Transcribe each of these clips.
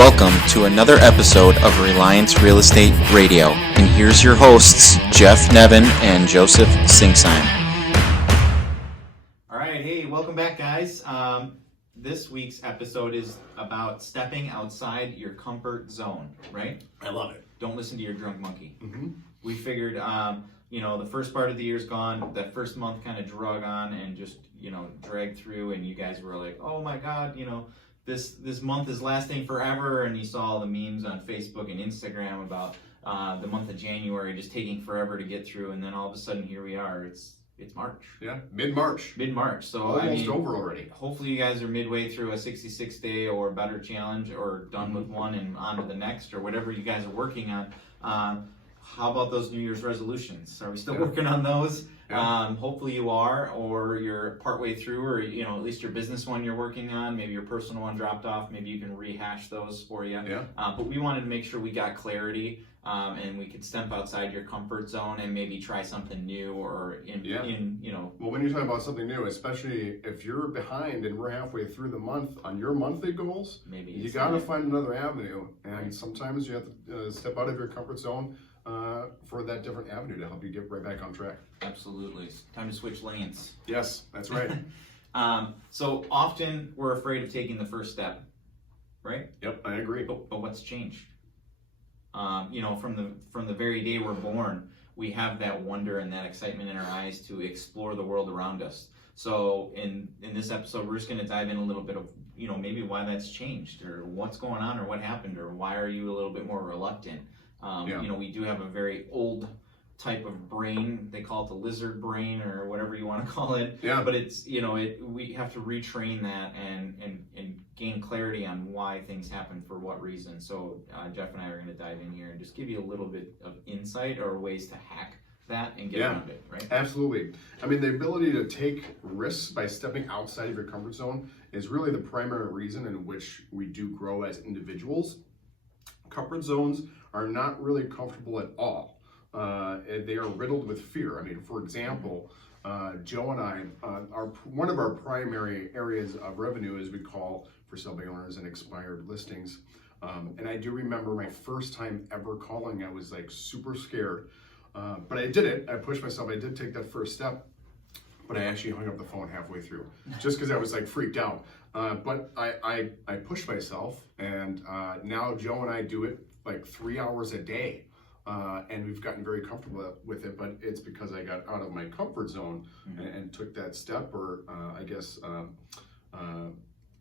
Welcome to another episode of Reliance Real Estate Radio. And here's your hosts, Jeff Nevin and Joseph Singsheim. All right, hey, welcome back, guys. This week's episode is about stepping outside your comfort zone, right? I love it. Don't listen to your drunk monkey. Mm-hmm. We figured, the first part of the year's gone. That first month kind of drug on and just, dragged through. And you guys were like, oh my God, this month is lasting forever. And you saw all the memes on Facebook and Instagram about the month of January just taking forever to get through. And then all of a sudden, here we are. It's March. Yeah, mid-March. So almost over already. Hopefully you guys are midway through a 66-day or better challenge, or done with one and on to the next, or whatever you guys are working on. How about those New Year's resolutions? Are we still working on those? Yeah. Hopefully you are, or you're partway through, or at least your business one you're working on. Maybe your personal one dropped off. Maybe you can rehash those for you. Yeah. But we wanted to make sure we got clarity. And we could step outside your comfort zone and maybe try something new, or Well, when you're talking about something new, especially if you're behind and we're halfway through the month on your monthly goals, maybe you got to find another avenue. And sometimes you have to step out of your comfort zone for that different avenue to help you get right back on track. Absolutely. It's time to switch lanes. Yes, that's right. So often we're afraid of taking the first step, right? Yep, I agree. But what's changed? From the very day we're born, we have that wonder and that excitement in our eyes to explore the world around us. So in this episode, we're just going to dive in a little bit of, maybe why that's changed, or what's going on, or what happened, or why are you a little bit more reluctant? We do have a very old type of brain. They call it the lizard brain, or whatever you want to call it. Yeah. But it's, we have to retrain that and gain clarity on why things happen for what reason. So Jeff and I are going to dive in here and just give you a little bit of insight or ways to hack that and get around it, right? Absolutely. I mean, the ability to take risks by stepping outside of your comfort zone is really the primary reason in which we do grow as individuals. Comfort zones are not really comfortable at all. They are riddled with fear. I mean, for example, Joe and I, one of our primary areas of revenue is we call for sale by owners and expired listings. And I do remember my first time ever calling. I was like super scared, but I did it. I pushed myself. I did take that first step, but I actually hung up the phone halfway through just because I was like freaked out. But I pushed myself, and now Joe and I do it like 3 hours a day. And we've gotten very comfortable with it, but it's because I got out of my comfort zone and took that step, or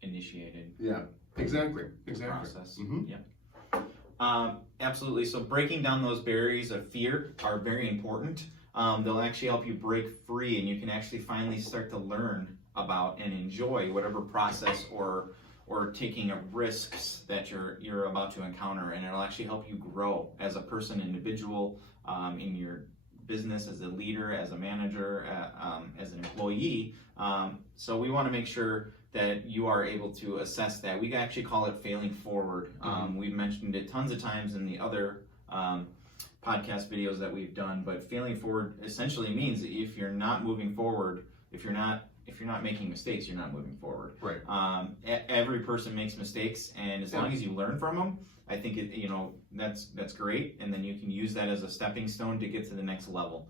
Initiated. Yeah, exactly. Process. Mm-hmm. Yeah. Absolutely. So breaking down those barriers of fear are very important. They'll actually help you break free, and you can actually finally start to learn about and enjoy whatever process or taking of risks that you're about to encounter, and it'll actually help you grow as a person, individual, in your business, as a leader, as a manager, as an employee. So we want to make sure that you are able to assess that. We actually call it failing forward. We've mentioned it tons of times in the other podcast videos that we've done, but failing forward essentially means that if you're not moving forward, if you're not making mistakes, you're not moving forward. Right. Every person makes mistakes, and as long as you learn from them, I think that's great, and then you can use that as a stepping stone to get to the next level.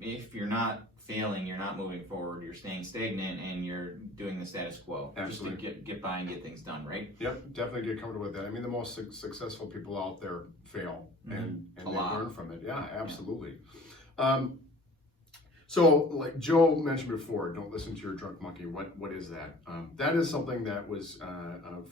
If you're not failing, you're not moving forward, you're staying stagnant, and you're doing the status quo. Absolutely. Just to get by and get things done, right? Yep, definitely get comfortable with that. I mean, the most successful people out there fail, and they learn from it. Yeah, absolutely. Yeah. So, like Joe mentioned before, don't listen to your drunk monkey. What is that? That is something that was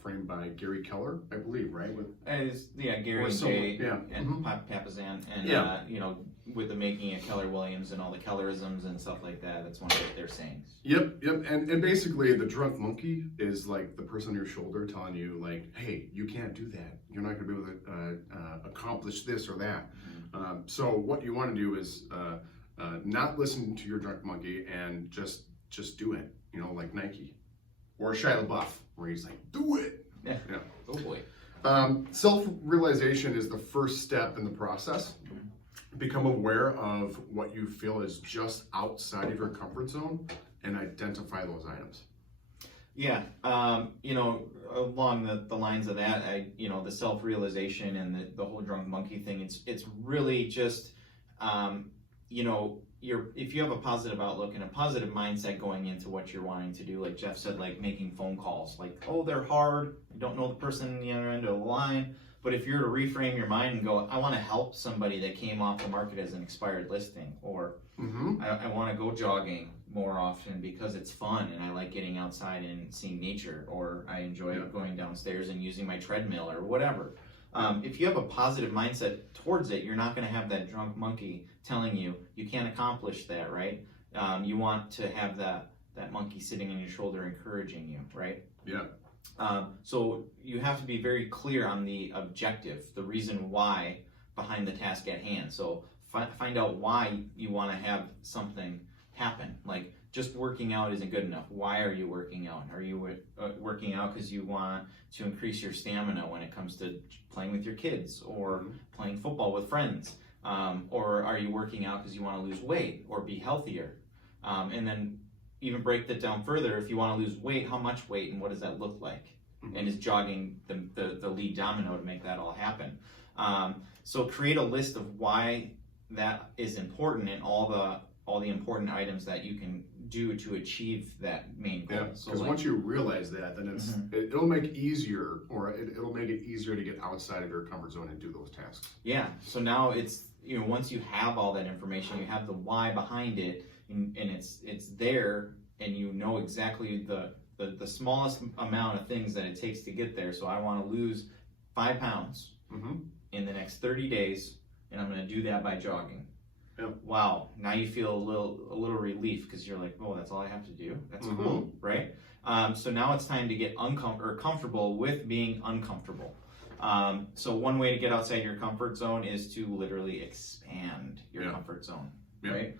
framed by Gary Keller, I believe, right? Gary and Jay and Papazan, and with the making of Keller Williams and all the Kellerisms and stuff like that. That's one of their sayings. Yep. And basically, the drunk monkey is like the person on your shoulder telling you, like, hey, you can't do that. You're not going to be able to accomplish this or that. So what you want to do is not listen to your drunk monkey and just do it, like Nike or Shia LaBeouf, where he's like, do it. Yeah. Oh boy. Self-realization is the first step in the process. Become aware of what you feel is just outside of your comfort zone and identify those items. Yeah, along the lines of that, the self-realization and the whole drunk monkey thing, it's really just, if you have a positive outlook and a positive mindset going into what you're wanting to do, like Jeff said, like making phone calls, like, oh, they're hard, I don't know the person in the other end of the line, but if you're to reframe your mind and go, I want to help somebody that came off the market as an expired listing, or I want to go jogging more often because it's fun and I like getting outside and seeing nature, or I enjoy going downstairs and using my treadmill or whatever. If you have a positive mindset towards it, you're not going to have that drunk monkey telling you can't accomplish that, right? You want to have that monkey sitting on your shoulder encouraging you, right? Yeah. So you have to be very clear on the objective, the reason why behind the task at hand. So find out why you want to have something happen. Like, just working out isn't good enough. Why are you working out? Are you working out because you want to increase your stamina when it comes to playing with your kids or playing football with friends? Or are you working out because you want to lose weight or be healthier? And then even break that down further. If you want to lose weight, how much weight and what does that look like? And is jogging the lead domino to make that all happen? So create a list of why that is important and all the important items that you can do to achieve that main goal. Yeah, because once you realize that, then it'll make it easier to get outside of your comfort zone and do those tasks. Yeah. So now it's, once you have all that information, you have the why behind it, and it's there, and you know exactly the smallest amount of things that it takes to get there. So I want to lose 5 pounds in the next 30 days, and I'm going to do that by jogging. Yep. Wow, now you feel a little relief because you're like, oh, that's all I have to do. That's cool, right? So now it's time to get comfortable with being uncomfortable. So one way to get outside your comfort zone is to literally expand your comfort zone, right?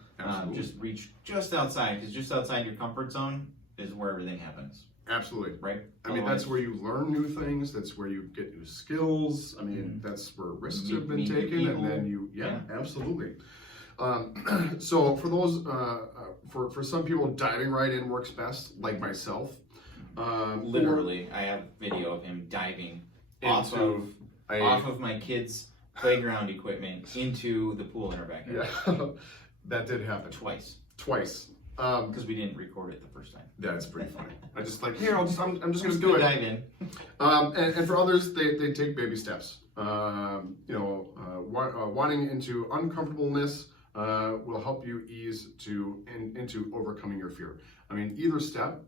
Just reach just outside, because just outside your comfort zone is where everything happens. Absolutely. Right? I mean, that's where you learn new things. That's where you get new skills. I mean, that's where risks have been taken. And then absolutely. So for those, for some people, diving right in works best, like myself. Literally, I have video of him diving off of my kids' playground equipment into the pool in our backyard. Yeah, that did happen. Twice. Because we didn't record it the first time. That's pretty funny. I just like, here, I'm just gonna do it. Dive in. And for others, they take baby steps. Wanting into uncomfortableness will help you ease into overcoming your fear. I mean, either step,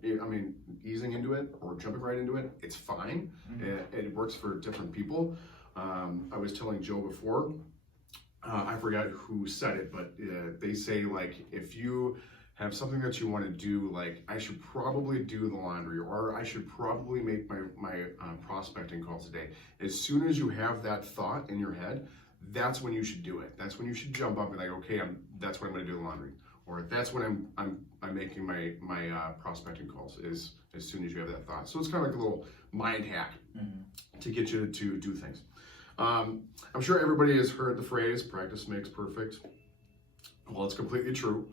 easing into it or jumping right into it, it's fine. It works for different people. I was telling Joe before, I forgot who said it, but they say, like, if you have something that you want to do, like, I should probably do the laundry, or I should probably make my prospecting calls today. As soon as you have that thought in your head, that's when you should do it. That's when you should jump up and like, okay, that's when I'm going to do the laundry, or that's when I'm making my prospecting calls. Is as soon as you have that thought. So it's kind of like a little mind hack to get you to do things. I'm sure everybody has heard the phrase "practice makes perfect." Well, it's completely true.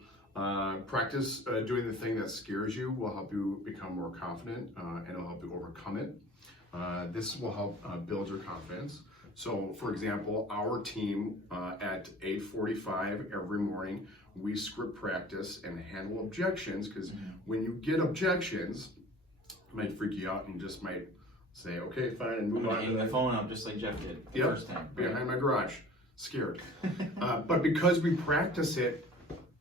Practice doing the thing that scares you will help you become more confident, and it'll help you overcome it. This will help build your confidence. So, for example, our team at 8:45 every morning, we script practice and handle objections, because when you get objections, it might freak you out and you just might say, okay, fine, and move on. Hang the phone up just like Jeff did the first time. Behind my garage, scared. But because we practice it,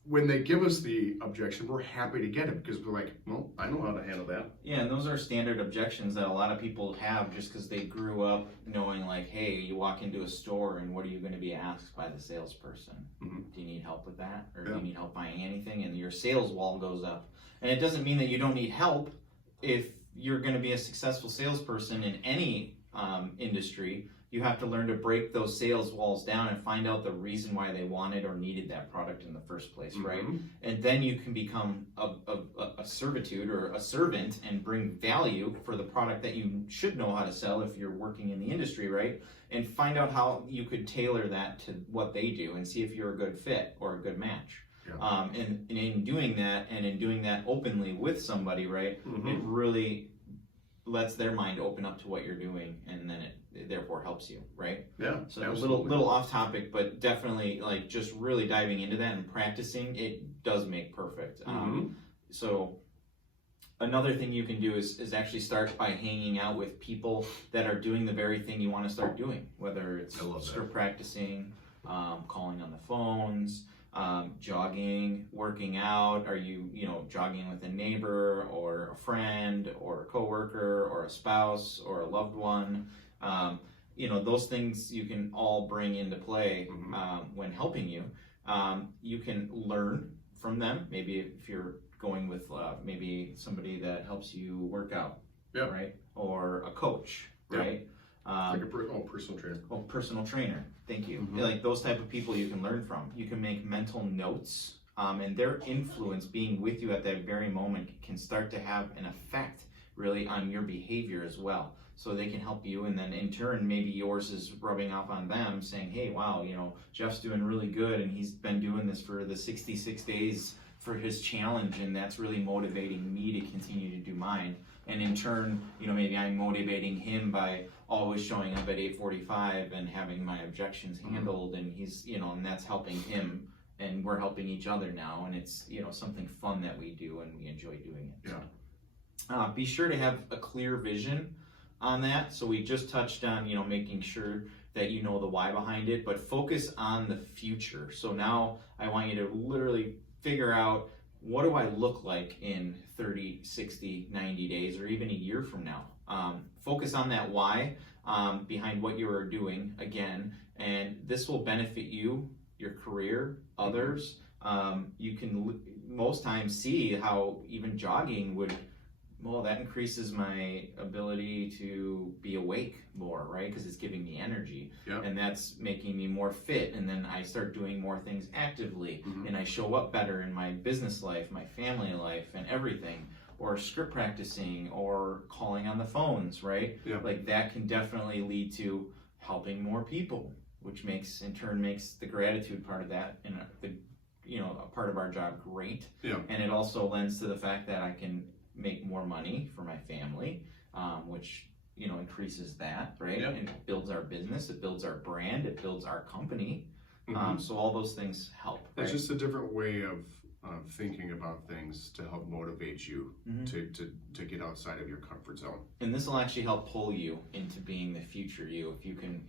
when they give us the objection, we're happy to get it, because we're like, well, I know how to handle that. Yeah, and those are standard objections that a lot of people have just because they grew up knowing, like, hey, you walk into a store and what are you going to be asked by the salesperson? Do you need help with that? Or do you need help buying anything? And your sales wall goes up. And it doesn't mean that you don't need help if you're going to be a successful salesperson in any industry. You have to learn to break those sales walls down and find out the reason why they wanted or needed that product in the first place, right? And then you can become a servitude or a servant and bring value for the product that you should know how to sell if you're working in the industry, right? And find out how you could tailor that to what they do and see if you're a good fit or a good match. And in doing that, and in doing that openly with somebody, right, it really lets their mind open up to what you're doing, and then it therefore helps you, right? Yeah. So a little off topic, but definitely like just really diving into that and practicing, it does make perfect. So another thing you can do is actually start by hanging out with people that are doing the very thing you want to start doing, whether it's script practicing, calling on the phones, jogging, working out. Are you jogging with a neighbor or a friend or a coworker or a spouse or a loved one? Those things you can all bring into play when helping you. You can learn from them. Maybe if you're going with maybe somebody that helps you work out, right? Or a coach, right? Like a personal trainer. Oh, personal trainer. Thank you. Like those type of people you can learn from. You can make mental notes, and their influence being with you at that very moment can start to have an effect really on your behavior as well. So they can help you, and then in turn, maybe yours is rubbing off on them, saying, hey, wow, Jeff's doing really good, and he's been doing this for the 66 days for his challenge, and that's really motivating me to continue to do mine. And in turn, maybe I'm motivating him by always showing up at 8:45 and having my objections handled, and he's, and that's helping him, and we're helping each other now, and it's, something fun that we do, and we enjoy doing it. Yeah. Be sure to have a clear vision on that. So we just touched on, making sure that you know the why behind it, but focus on the future. So now I want you to literally figure out, what do I look like in 30, 60, 90 days, or even a year from now? Focus on that why behind what you are doing, again, and this will benefit you, your career, others. You can most times see how even jogging that increases my ability to be awake more, right? Because it's giving me energy, and that's making me more fit. And then I start doing more things actively, and I show up better in my business life, my family life, and everything. Or script practicing, or calling on the phones, right? Like that can definitely lead to helping more people, which in turn makes the gratitude part of that and a part of our job great. And it also lends to the fact that I can make more money for my family, which increases that, right? And it builds our business, it builds our brand, it builds our company. So all those things help. Right? It's just a different way of thinking about things to help motivate you to get outside of your comfort zone. And this will actually help pull you into being the future you, if you can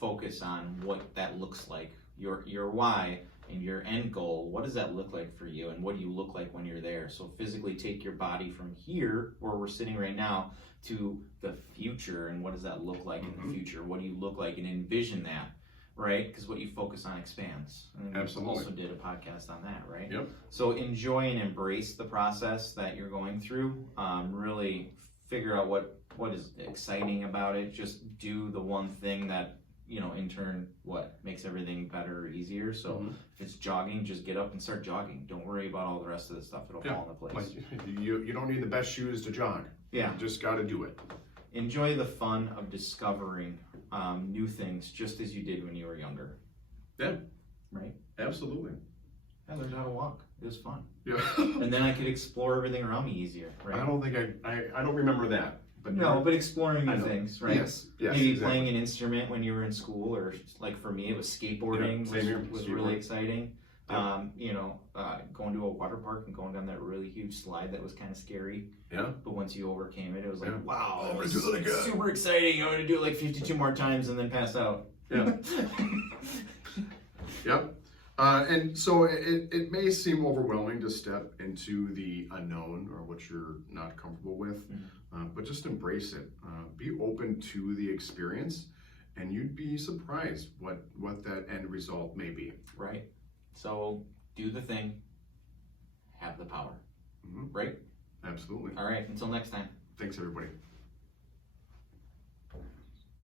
focus on what that looks like, your why and your end goal. What does that look like for you, and what do you look like when you're there? So physically take your body from here, where we're sitting right now, to the future, and what does that look like in the future? What do you look like, and envision that, right? Because what you focus on expands. And Absolutely. We also did a podcast on that, right? Yep. So enjoy and embrace the process that you're going through. Really figure out what is exciting about it. Just do the one thing that in turn, what makes everything better or easier. So if it's jogging, just get up and start jogging. Don't worry about all the rest of the stuff. It'll fall into place. Like you don't need the best shoes to jog. You just got to do it. Enjoy the fun of discovering new things, just as you did when you were younger. Yeah. Right? Absolutely. I learned how to walk. It was fun. Yeah. And then I could explore everything around me easier, right? I don't think I don't remember that. But but exploring new things, right? Yes, Maybe exactly. playing an instrument when you were in school, or like for me, it was skateboarding. Was really exciting. Going to a water park and going down that really huge slide that was kind of scary. Yeah. But once you overcame it, it was like, wow, I'm it gonna do it again. super exciting. I'm going to do it like 52 more times and then pass out. Yeah. Yep. And so it may seem overwhelming to step into the unknown or what you're not comfortable with, but just embrace it. Be open to the experience, and you'd be surprised what that end result may be. Right. So do the thing, have the power. Right? Absolutely. All right. Until next time. Thanks, everybody.